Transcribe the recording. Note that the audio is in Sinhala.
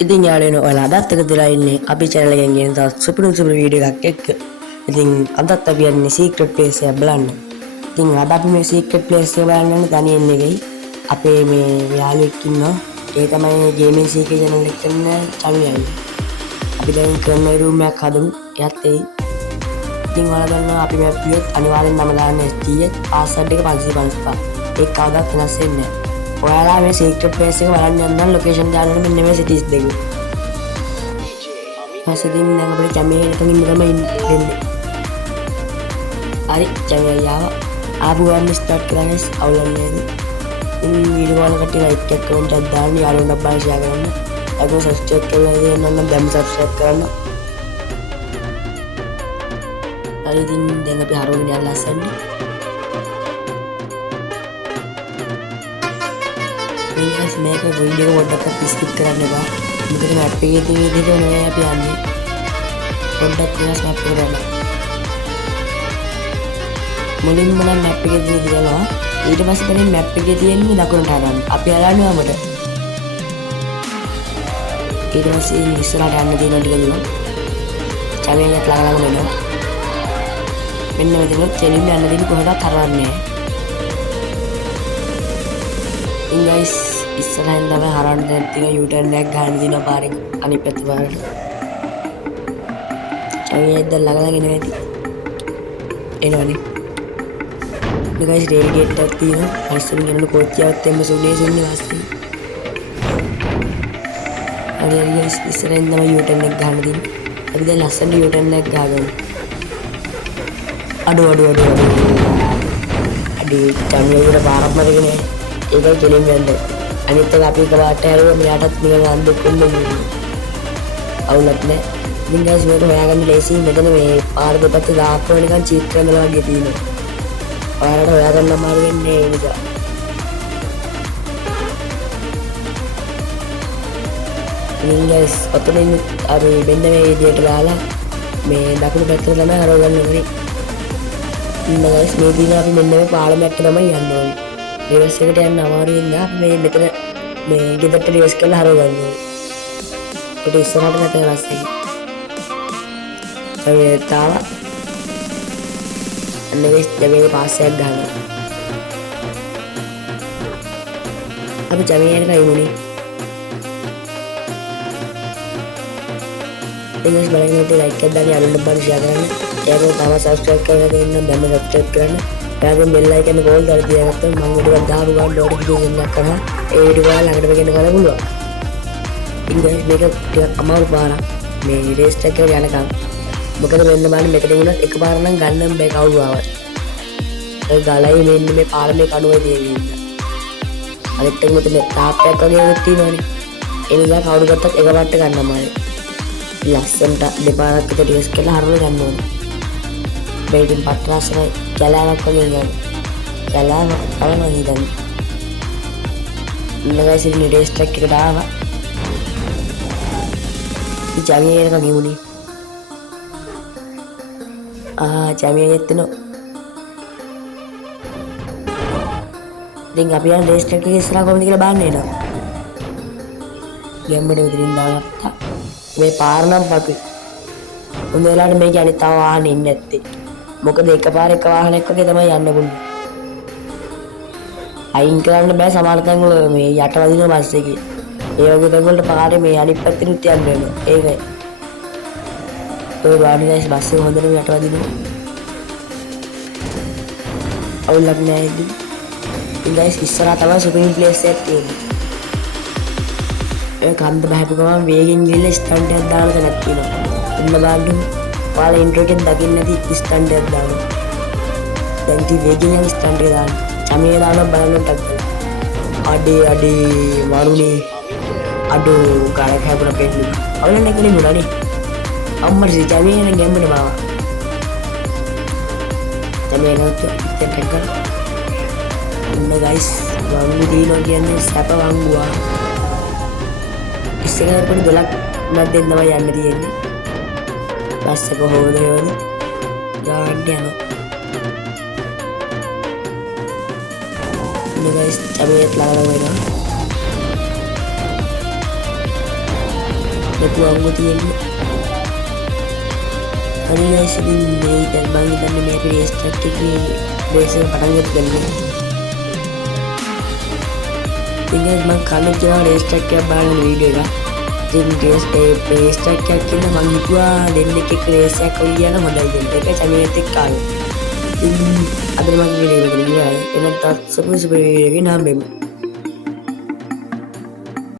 ඉතින් යාළුවනේ ඔයාලා අදත් එකතු වෙලා ඉන්නේ අපි channel එකෙන් ගෙන තවත් සුපිරි වීඩියෝ එකක් එක්ක. ඉතින් අදත් අපි යන්නේ secret place එක බලන්න. ඉතින් අද අපි මේ secret place එක බලන්න යන්නේ තනියෙන් නෙවෙයි. අපේ මේ යාළුවෙක් ඉන්නවා. ඒ තමයි gaming CK channel එක කරන චමියයි. අපි දැන් කරන room එකක් හදමු. එයාත් එයි. ඉතින් ඔයාලා දන්නවා අපි map එකේ අනිවාර්යෙන් නම දාන්න STH password එක 555. ඒක කවදාවත් වෙනස් වෙන්නේ නැහැ. ඔයාලා මේ secret place එක බලන්න යන්න ලොකේෂන් දාන්න මෙන්න මේ cities දෙක. පස්සේ දැන් අපිට චමේ එකකින් ඉඳන්ම ඉන්නේ. හරි චමේ ආවා. ආපු ගමන් ස්ටාර්ට් කරා guys අවුලන්නේ නේද? ඉතින් වීඩියෝ වල කට්ටිය ලයික් එකක් කමෙන්ට් එකක් දාන්න යාළුවන්ට බලන්න ෂෙයා කරන්න. අද සබ්ස්ක්‍රයිබ් කරලා ඉන්න නම් දැන් සබ්ස්ක්‍රයිබ් කරන්න. හරි ඉතින් දැන් අපි හරවගෙන යන්න ලස්සනට. guys මේක වීඩියෝ එක පොඩ්ඩක් ස්කිප් කරන්න එපා. මොකද මැප් එකේ තියෙන විදිහට නෙවෙයි අපි යන්නේ. පොඩ්ඩක් වෙනස් මැප් එකකට යන්න. මුලින්ම නම් මැප් එකේ තියෙන දියනවා. ඊට පස්සේ තමයි මැප් එකේ තියෙන්නේ දකුණට හරවන්න. අපි හරවන්නේ වමට. ඊට පස්සේ ඉස්සරහට යන්න තියෙන ටික දුන්නා. චමේලියක් ළඟ වෙනවා. මෙන්න මෙතන කෙලින්ම යන්න දෙන්නේ කොහෙවත් හරවන්නේ නැහැ. ඉතින් guys ඉස්සරහින් තමයි හරවන්න තියෙන U-turn එකක් ගන්න දිනවා පාරේ අනිත් පැත්ත පාරට. චවියෙක්ද ළඟ එනවා ඇති. එනවනේ. මේ guys රේඩියේටර් එකක් තියෙනවා. පස්සෙන් යනකොට කෝච්චියවත් එන්න සුනේ වාස්තේ. හරි guys ඉස්සරහින් තමයි U-turn එක ගන්න දින්නේ. අපි දැන් ලස්සන U-turn එකක් ගහගමු. අඩෝ චවියෙකුට පාරක් මතක නෑ. ඒකයි කෙලින් යන්නේ. අනිත් එක අපි කලාට හැරුවා මෙයාටත් නිකන් අන්දෙක්කුම් දෙන්නේ. අවුලක් නෑ. ඉතින් guys මේක හොයාගන්න ලේසි. මෙතන මේ පාර දෙපැත්තේ දාපුවා නිකන් චිත්‍රමල වගේ තියෙනවා. ඔයාලට හොයාගන්න අමාරු වෙන්නේ ඒ නිසා. ඉතින් guys ඔතනින් අපි මෙන්න මේ විදියට දාලා මේ දකුණු පැත්තට තමයි හරවගන්න ඕනේ. ඉන්න guys මේ දින අපි මෙන්න මේ පාලමයට තමයි යන්න ඕනේ. රිවර්ස් එකට යන්න අමාරු වෙනවා. මේ මෙතන මේ ගෙදරට රිවර්ස් කරලා හරව ගන්න ඕනේ. ඒක ඉස්සරහට නැතේ රස්සේ. ඒ තාව අන්නේ ජමේ පාස් එකක් ගන්නවා. අපි ජමේ එකට යමුනේ. ඉතින් බලන්න ලයික් එකක් දාන්න යාළුවන්ට බලන්න ෂෙයා කරන්න. ඒකව තව සබ්ස්ක්‍රයිබ් කරලා දෙන්න දැන් සබ්ස්ක්‍රයිබ් කරන්න. එයාගෙන් බෙල් අයිකන් එක ඕල් කරලා තියාගත්තොත් මම වීඩියෝ එකක් දාපු ගමන් නෝටිෆිකේෂන් එකක් කරනවා. ඒ වීඩියෝ එක ළඟටම ගෙන්න ගන්න පුළුවන්. ඉතින් guys මේක ටිකක් අමාරු පාරක්. මේ රේස් ට්‍රැක් එකට යනකම්. මොකද මෙන්න බලන්න මෙතන වුණත් එකපාර නම් ගන්න බෑ කවුරු ආවත්. ඒ ගලයි මෙන්න මේ පාරමේ කණුවේ තියෙන්නේ. අනිත් එක මෙතන තාප්පයක් වගේ එකක් තියෙනවනේ. ඒ නිසා කවුරු ගත්තත් එකපාරට ගන්න අමාරුයි. ලස්සනට දෙපාරක් විතර රිවර්ස් කරලා හරවලා ගන්න ඕනේ. බෙල්ටින් පට්ටාසරයි කැලාවක් වගේ ගන්න. කැලාව අවම හිතන්න. ඉන්නගයි සිටින රේස් ට්‍රැක් එකට ආවා. ජමියේ එක ගිමුනේ. ජමියේ එතන. දැන් අපි යන රේස් ට්‍රැක් එකේ ඉස්සරහ කොහොමද කියලා බලන්න එනවා. ගැම්මඩ විතරින් දාගත්තා. මේ පාර නම් පටු. උන් වෙලාවට මේක අනිත් තව වාහනේ ඉන්නේ නැත්තේ. මොකද එකපාර එක වාහනයක් වගේ තමයි යන්න පුළුවන්. අයින් කරන්න බෑ සමහර තැන් වල මේ යට වදින බස් එකේ. ඒ වගේ තැන් වලට පාරේ මේ අනිත් පැත්තට යන්න වෙනවා. ඒකයි. ඔය වාඩිලා බස් එක හොඳටම යට වදිනවා. අවුලක් නෑ ඉතින්. ඉතින් guys ඉස්සරහ තමයි සුපිරි ප්ලේස් එකක් තියෙන්නේ. ඒ කන්ද බහපු ගමන් වේගෙන් ගිහලා ස්ටන්ට් එකක් දාලා තැනක් තියෙනවා. ඉන්න බලන්න ඔයාලා ඉන්ට්‍රෝ එකෙන් දකින්න නැති ස්ටන්ට් එකක් දානවා. දැන් ඉතින් වේගෙන් යන ස්ටන්ට් එක දාන්න. චමේ දානවා බලන්න ටක්. අඩේ වරුනේ. අඩෝ ගාලක් හැපුණා පෙන්නු. අවුලක් නැකනේ මුණානේ. අම්මට චමේ යන ගැම්බට මාවා. චමේ නෝත් ඉතින් ටක්. ඉන්න guys වංගු දිනවා කියන්නේ සැප වංගුවා. ඉස්සරහට පොඩි 12ක් මැද්දෙන් තමයි යන්න තියෙන්නේ. බස් එක හොවද ගාන්න යනවා. ඉන්න guys චමේත් ළඟම වෙනවා. නැතුව අංගු තියෙන්නේ. හරි guys ඉතින් මේ දැන් මම හිතන්නේ මේ අපේ රේස් ට්‍රැක් එකේ රේස් එක පටන් ගන්න. ඉතින් guys මම කලින් කරා රේස් ට්‍රැක් එකක් බලන වීඩියෝ එක. ඉතින් රේස් ට්‍රැක් එකක් කියන මම හිතුවා දෙන්නෙක් එක්ක රේස් එකක් කරලා යන හොඳයි කියලා. ඒක චැනල් එකත් එක්ක ආවේ. ඉතින් අද මම වීඩියෝ එක ඉවරයි. එහෙනම් තාත් සපෝස් වීඩියෝ එකේ නාම